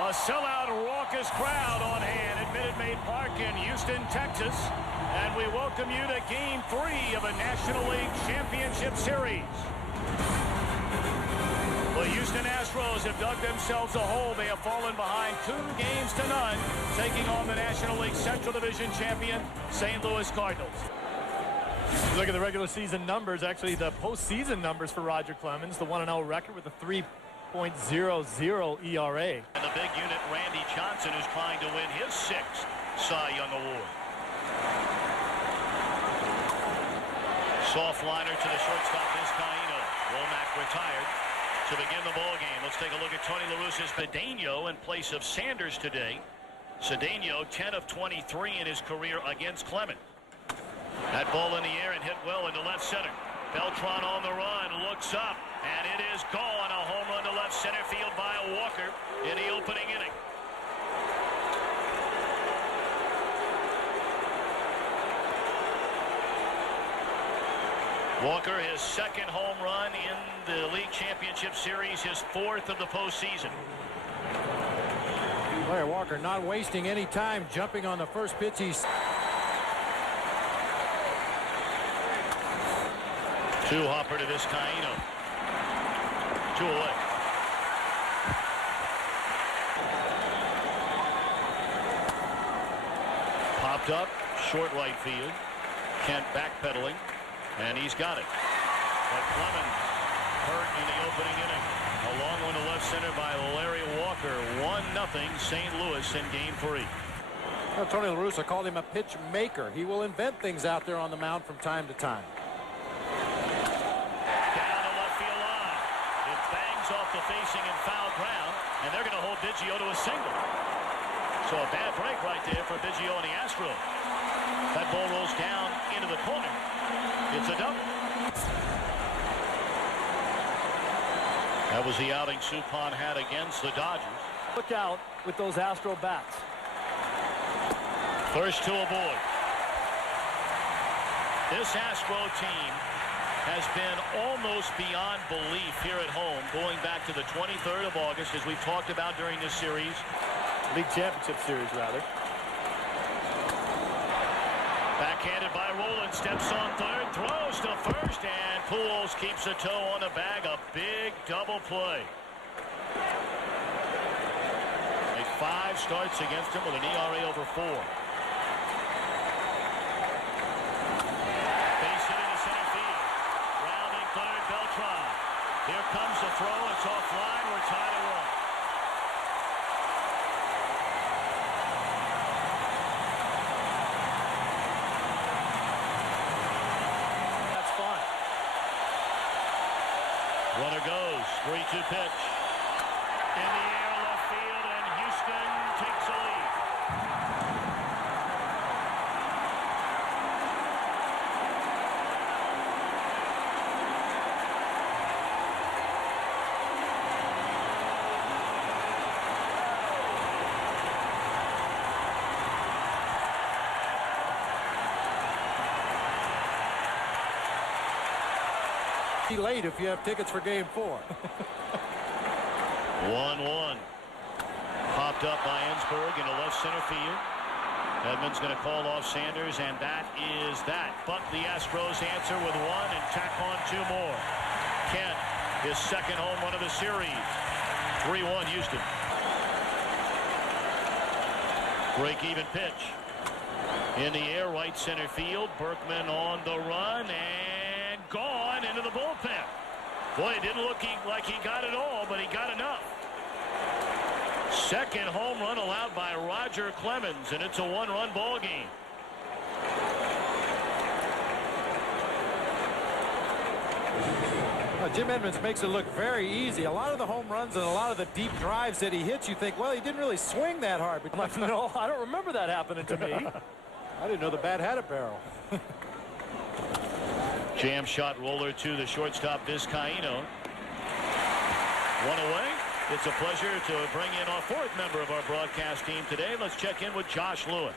A sellout raucous crowd on hand at Minute Maid Park in Houston, Texas. And we welcome you to Game 3 of a National League Championship Series. The Houston Astros have dug themselves a hole. They have fallen behind 2-0, taking on the National League Central Division champion, St. Louis Cardinals. Look at the regular season numbers, actually the postseason numbers for Roger Clemens, the 1-0 record with a 3.00 ERA. And the big unit, Randy Johnson, is trying to win his 6th Cy Young Award. Soft liner to the shortstop, Vizcaíno. Womack retired to begin the ball game. Let's take a look at Tony La Russa's Cedeno in place of Sanders today. Cedeno 10 of 23 in his career against Clemens. That ball in the air and hit well into left center. Beltran on the run, looks up, and it is gone. A home run to left center field by Walker in the opening inning. Walker, his 2nd home run in the League Championship Series, his 4th of the postseason. Larry Walker not wasting any time jumping on the first pitch. He's 2 hopper to Vizcaíno. 2 away. Popped up, short right field. Kent backpedaling. And he's got it. But Clemens hurt in the opening inning. A long one to left center by Larry Walker. 1-0 St. Louis in Game 3. Well, Tony La Russa called him a pitch maker. He will invent things out there on the mound from time to time. Down the left field line. It bangs off the facing and foul ground. And they're going to hold Biggio to a single. So a bad break right there for Biggio and the Astros. That ball rolls down into the corner. It's a double. That was the outing Suppan had against the Dodgers. Look out with those Astro bats. First to avoid. This Astro team has been almost beyond belief here at home going back to the 23rd of August, as we've talked about during this series. League Championship Series, rather. Backhanded by Roland, steps on third, throws to first, and Pujols keeps a toe on the bag. A big double play. A 5 starts against him with an ERA over 4. Base hit into center field. Rounding third, Beltran. Here comes the throw. It's offline. We're tied at 1. Runner goes, 3-2 pitch. In the air, left field, and Houston takes a lead. late if you have tickets for Game 4. 1-1. Popped up by Ensberg into left center field. Edmonds going to call off Sanders, and that is that. But the Astros answer with 1 and tack on 2 more. Kent, his 2nd home run of the series. 3-1 Houston. Break-even pitch. In the air, right center field. Berkman on the run, and gone into the bullpen. Boy, it didn't look like he got it all, but he got enough. 2nd home run allowed by Roger Clemens, and it's a 1-run ball game. Jim Edmonds makes it look very easy. A lot of the home runs and a lot of the deep drives that he hits, you think, well, he didn't really swing that hard. But like, no, I don't remember that happening to me. I didn't know the bat had a barrel. Jam shot roller to the shortstop, Vizcaíno. 1 away. It's a pleasure to bring in our 4th member of our broadcast team today. Let's check in with Josh Lewin.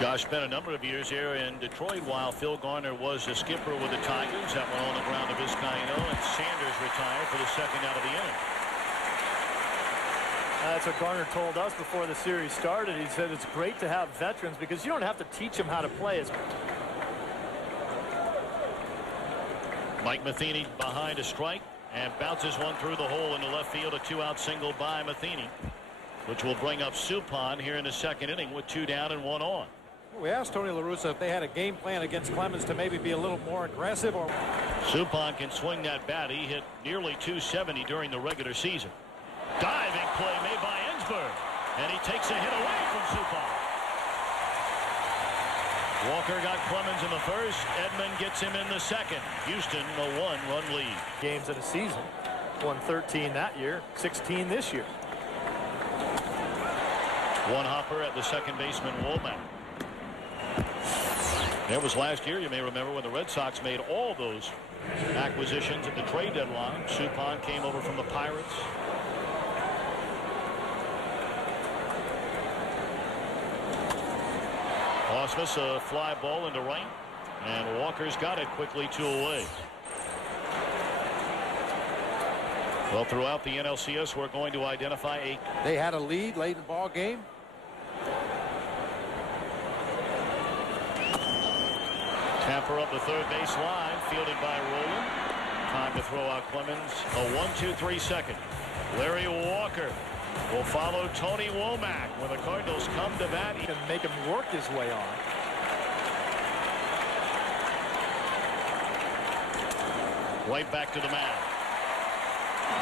Josh spent a number of years here in Detroit while Phil Garner was the skipper with the Tigers. That went on the ground to Vizcaíno, and Sanders retired for the 2nd out of the inning. That's what Garner told us before the series started. He said it's great to have veterans because you don't have to teach them how to play. Mike Matheny behind a strike and bounces one through the hole into left field. A 2-out single by Matheny, which will bring up Suppan here in the second inning with 2 down and 1 on. We asked Tony La Russa if they had a game plan against Clemens to maybe be a little more aggressive. Or Suppan can swing that bat. He hit nearly 270 during the regular season. Diving play made by Ensberg, and he takes a hit away from Suppan. Walker got Clemens in the first. Edman gets him in the second. Houston a 1-run lead. Games in a season. Won 13 that year, 16 this year. One hopper at the second baseman, Womack. That was last year, you may remember, when the Red Sox made all those acquisitions at the trade deadline. Suppan came over from the Pirates. Osmus, a fly ball into right, and Walker's got it quickly 2 away. Well, throughout the NLCS, we're going to identify a... They had a lead late in the ball game. Tapper up the third base line, fielded by Rowland. Time to throw out Clemens. A 1-2-3 second. Larry Walker will follow Tony Womack when the Cardinals come to bat. He can make him work his way on. Right back to the mound.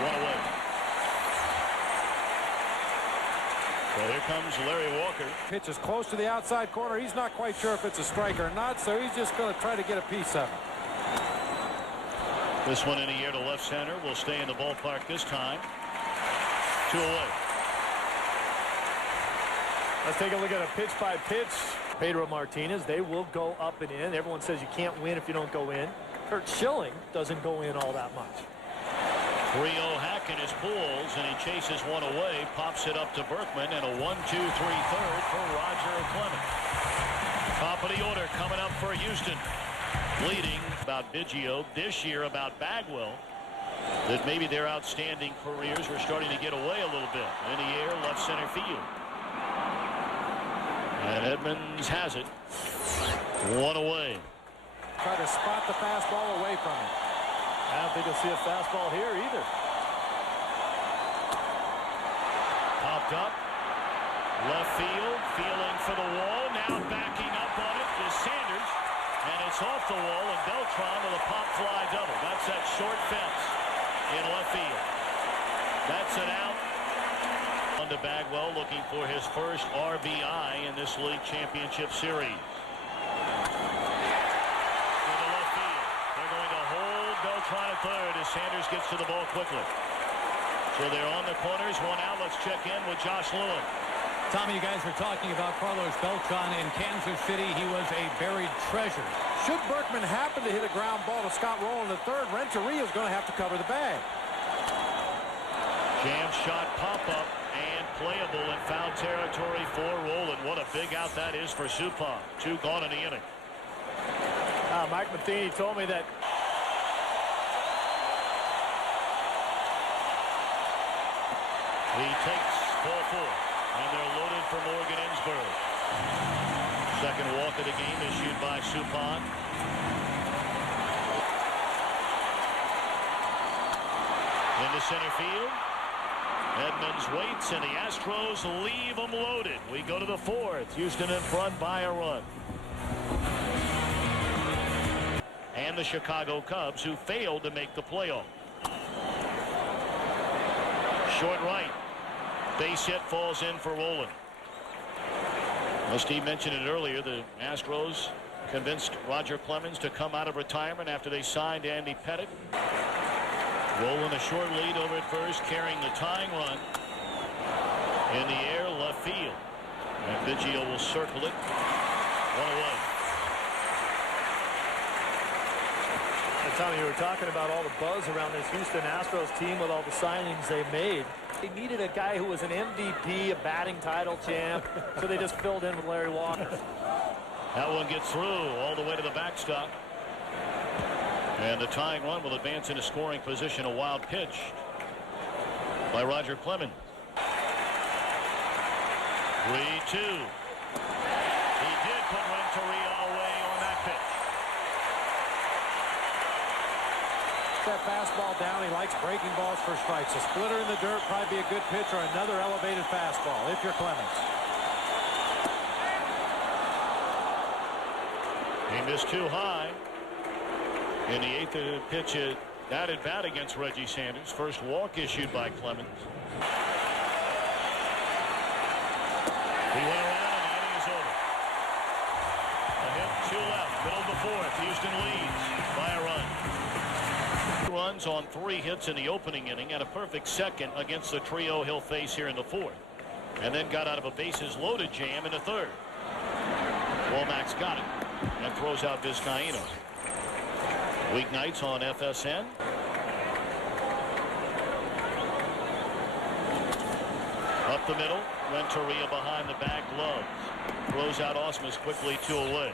1 away. So here comes Larry Walker. Pitch is close to the outside corner. He's not quite sure if it's a strike or not, so he's just going to try to get a piece of it. This one in the air to left center. Will stay in the ballpark this time. 2 away. Let's take a look at a pitch by pitch. Pedro Martinez, they will go up and in. Everyone says you can't win if you don't go in. Kurt Schilling doesn't go in all that much. 3-0 hack in his pulls, and he chases one away, pops it up to Berkman, and a 1-2-3 third for Roger Clemens. Top of the order coming up for Houston. Leading about Biggio, this year about Bagwell, that maybe their outstanding careers were starting to get away a little bit. In the air, left center field. And Edmonds has it. 1 away. Try to spot the fastball away from him. I don't think you'll see a fastball here either. Popped up. Left field. Feeling for the wall. Now backing up on it is Sanders. And it's off the wall. And Beltran with a pop fly double. That's that short fence in left field. That's an out. On to Bagwell, looking for his first RBI in this league championship series. Beltran at third as Sanders gets to the ball quickly. So they're on the corners. 1 out. Let's check in with Josh Lewin. Tommy, you guys were talking about Carlos Beltran in Kansas City. He was a buried treasure. Should Berkman happen to hit a ground ball to Scott Rowland at third, Renteria is going to have to cover the bag. Jam shot pop-up and playable in foul territory for Rowland. What a big out that is for Suppan. 2 gone in the inning. Mike Matheny told me that he takes ball 4, and they're loaded for Morgan Ensberg. Second walk of the game issued by Suppan. Into center field. Edmonds waits, and the Astros leave them loaded. We go to the 4th. Houston in front by a run. And the Chicago Cubs, who failed to make the playoff. Short right. Base hit falls in for Rowland. Well, Steve mentioned it earlier. The Astros convinced Roger Clemens to come out of retirement after they signed Andy Pettitte. Rowland a short lead over at first, carrying the tying run. In the air, left field. And Biggio will circle it. 1 away. Tommy, you were talking about all the buzz around this Houston Astros team with all the signings they made. They needed a guy who was an MVP, a batting title champ, so they just filled in with Larry Walker. That one gets through all the way to the backstop. And the tying run will advance into scoring position. A wild pitch by Roger Clemens. 3-2. He did put Renteria away on that pitch. That fastball down. He likes breaking balls for strikes. A splitter in the dirt probably be a good pitch, or another elevated fastball if you're Clemens. He missed too high. In the 8th pitch at bat against Reggie Sanders. First walk issued by Clemens. He went around and the inning is over. A hit, 2 left, middle of the 4th. Houston leads by a run. 2 runs on 3 hits in the opening inning and a perfect second against the trio he'll face here in the 4th. And then got out of a bases loaded jam in the 3rd. Womack's got it and throws out Vizcaíno. Weeknights on FSN. Up the middle, Renteria behind the back gloves. Throws out Ausmus quickly, 2 away.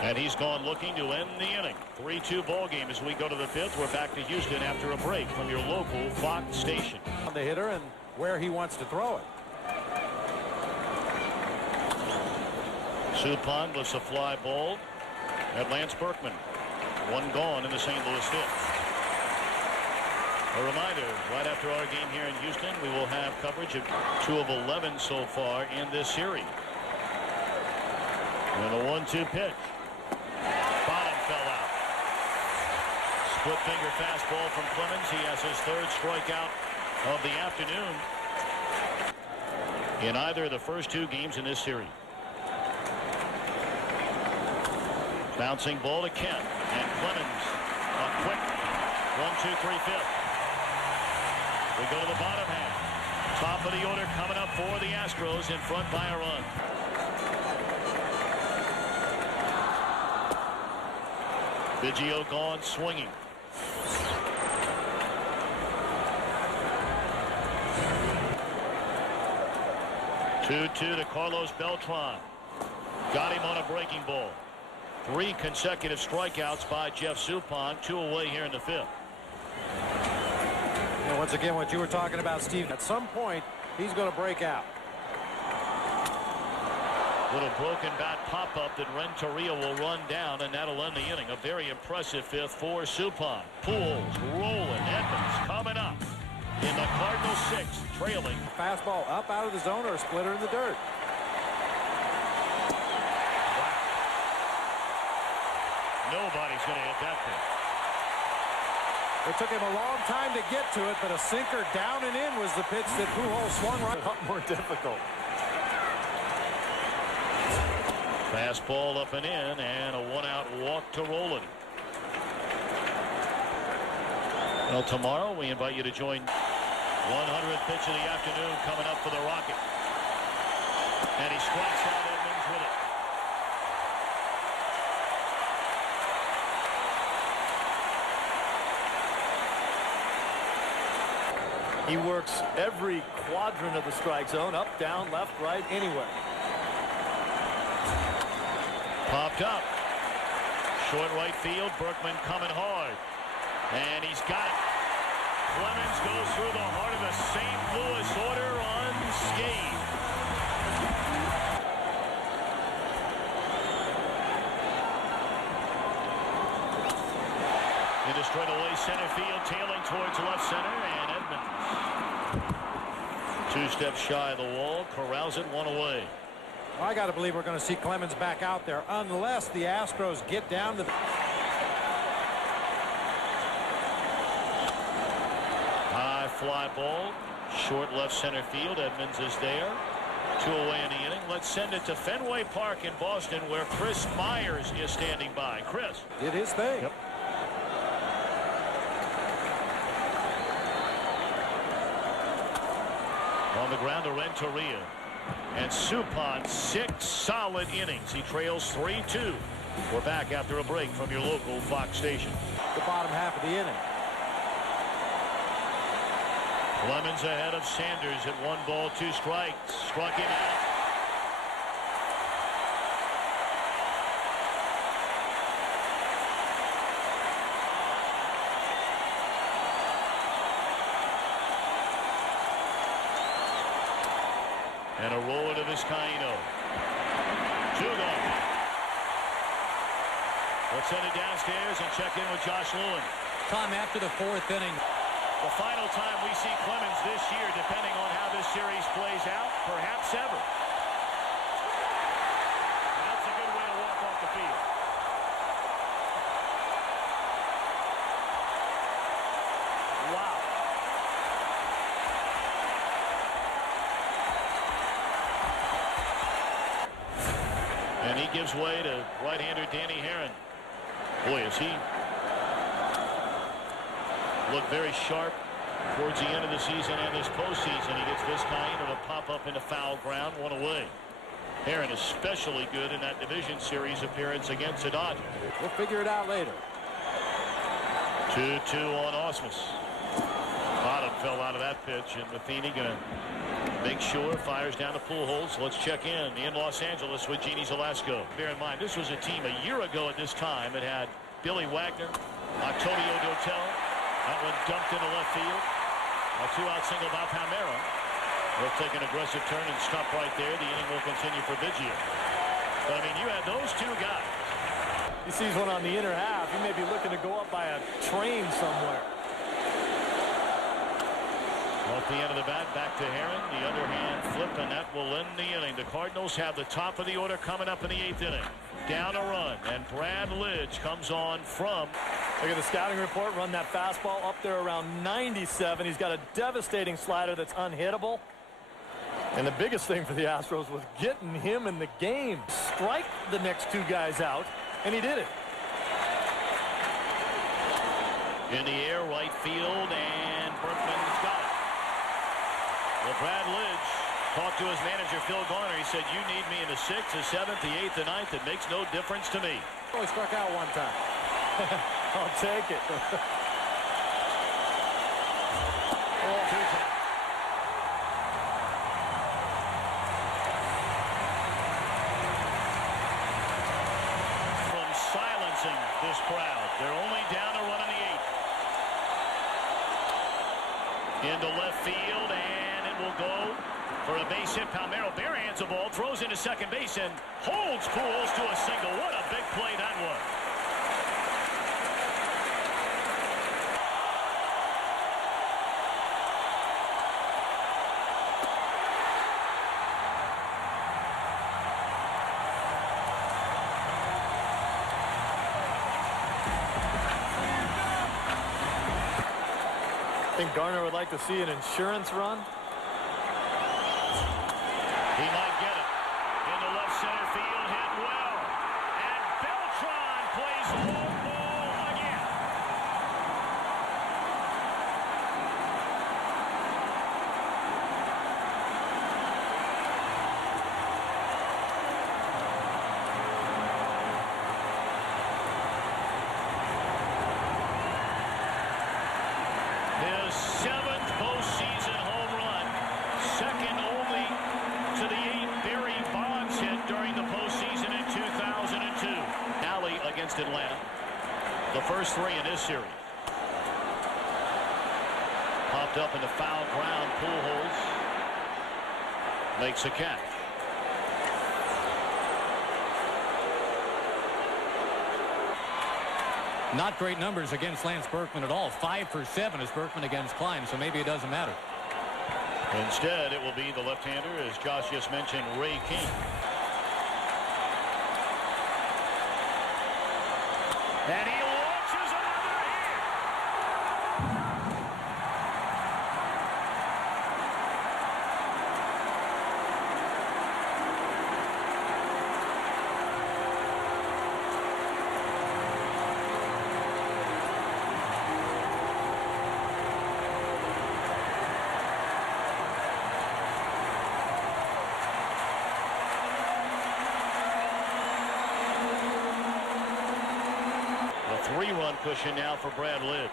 And he's gone looking to end the inning. 3-2 ball game as we go to the 5th. We're back to Houston after a break from your local Fox station. On the hitter and where he wants to throw it. Suppan lifts a fly ball at Lance Berkman. 1 gone in the St. Louis 5th. A reminder, right after our game here in Houston, we will have coverage of 2 of 11 so far in this series. And a 1-2 pitch. Bottom fell out. Split finger fastball from Clemens. He has his 3rd strikeout of the afternoon in either of the first 2 games in this series. Bouncing ball to Kent, and Clemens a quick 1-2-3 5th. We go to the bottom half. Top of the order coming up for the Astros, in front by a run. Biggio gone swinging. Two-two to Carlos Beltran. Got him on a breaking ball. 3 consecutive strikeouts by Jeff Suppan. 2 away here in the 5th. And once again, what you were talking about, Steve, at some point he's going to break out. Little broken bat pop-up that Renteria will run down, and that'll end the inning. A very impressive 5th for Suppan. Pools rolling. Edmonds coming up in the Cardinals 6th, trailing. Fastball up out of the zone, or a splitter in the dirt. Nobody's going to hit that pitch. It took him a long time to get to it, but a sinker down and in was the pitch that Pujols swung right. A lot more difficult. Fastball up and in, and a 1-out walk to Roland. Well, tomorrow we invite you to join 100th pitch of the afternoon coming up for the Rocket. And he strikes out Edmonds with it. He works every quadrant of the strike zone, up, down, left, right, anywhere. Popped up. Short right field. Berkman coming hard. And he's got it. Clemens goes through the heart of the St. Louis order unscathed. Into straightaway center field, tailing towards left center, and Edmonds 2 steps shy of the wall, corrals it 1 away. I got to believe we're going to see Clemens back out there unless the Astros get down to the... High fly ball, short left center field. Edmonds is there. 2 away in the inning. Let's send it to Fenway Park in Boston, where Chris Myers is standing by. Chris. Did his thing. Yep. On the ground to Renteria. And Suppan, 6 solid innings. He trails 3-2. We're back after a break from your local Fox station. The bottom half of the inning. Clemens ahead of Sanders at 1 ball, 2 strikes. Struck him out. And a roller to Vizcaíno. 2 gone. Let's send it downstairs and check in with Josh Lewin. Tom, after the 4th inning. The final time we see Clemens this year, depending on how this series plays out, perhaps ever. That's a good way to walk off the field. Wow. And he gives way to right-hander Danny Herron. Boy, is he looked very sharp towards the end of the season and this postseason. He gets Vizcaíno to pop up into foul ground, 1 away. Herron especially good in that division series appearance against the Dodgers. We'll figure it out later. 2-2 on Ausmus. Bottom fell out of that pitch, and Matheny gonna make sure, fires down to Pujols. Let's check in Los Angeles with Jeannie Zalasko. Bear in mind, this was a team a year ago at this time that had Billy Wagner, Octavio Dotel. That one dumped into left field. A 2-out single by Palmeiro. They'll take an aggressive turn and stop right there. The inning will continue for Biggio. But, I mean, you had those 2 guys. He sees one on the inner half. He may be looking to go up by a train somewhere. Off the end of the bat, back to Herron. The underhand flip, and that will end the inning. The Cardinals have the top of the order coming up in the 8th inning. Down a run, and Brad Lidge comes on from. Look at the scouting report. Run that fastball up there around 97. He's got a devastating slider that's unhittable. And the biggest thing for the Astros was getting him in the game. Strike the next 2 guys out, and he did it. In the air, right field, and Berkman's got it. Well, Brad Lidge talked to his manager, Phil Garner. He said, you need me in the 6th, the 7th, the 8th, the 9th. It makes no difference to me. Only struck out 1 time. I'll take it. From silencing this crowd. They're only down a run in the 8th. Into left field, and it will go for a base hit. Palmeiro barehands the ball, throws into second base, and holds Pujols to a single. What a big play that was. I think Garner would like to see an insurance run. He might get it. Into left center field, hit well. And Beltran plays low ball again. His 7th postseason home run, second only to the 8 Barry Bonds hit during the postseason in 2002. Alley against Atlanta. The first 3 in this series. Popped up into foul ground. Pujols makes a catch. Not great numbers against Lance Berkman at all. 5 for 7 is Berkman against Klein, so maybe it doesn't matter. Instead, it will be the left-hander, as Josh just mentioned, Ray King. And he launches another hit. A 3-run cushion now for Brad Lidge.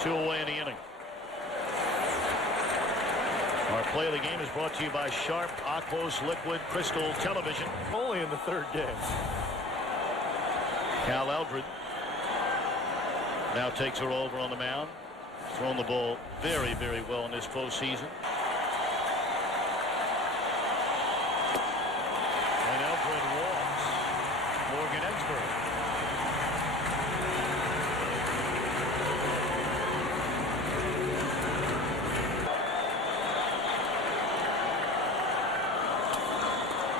2 away in the inning. Our play of the game is brought to you by Sharp Aquos Liquid Crystal Television. Only in the 3rd game. Cal Eldred now takes her over on the mound. Thrown the ball very, very well in this postseason. And Alfred walks Morgan Ensberg.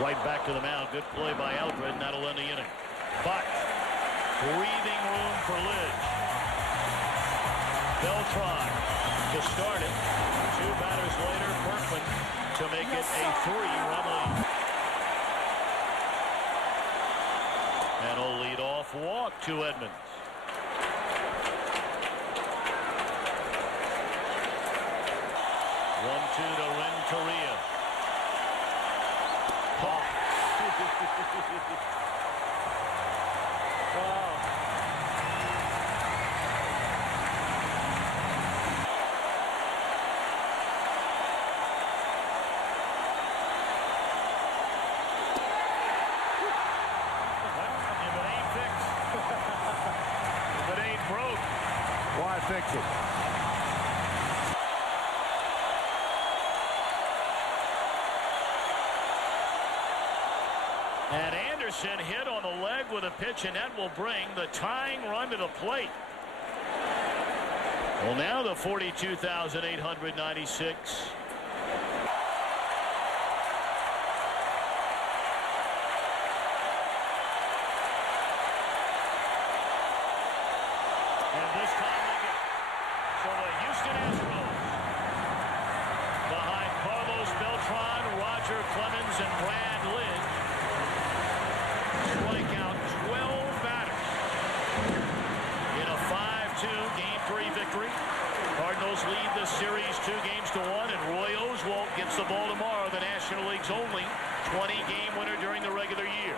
Right back to the mound. Good play by Alfred, and that'll end the inning. But breathing room for Lidge. Beltran to start it. 2 batters later, Berkman to make it a 3-run lead. And a lead-off walk to Edmonds. One-two to Renteria. Why fix it? And Anderson hit on the leg with a pitch, and that will bring the tying run to the plate. Well, now the 42,896. And this time they get for the Houston Astros. Behind Carlos Beltran, Roger Clemens, and Brad Lidge. Strike out 12 batters in a 5-2 Game 3 victory. Cardinals lead the series 2-1, and Roy Oswalt gets the ball tomorrow, the National League's only 20-game winner during the regular year.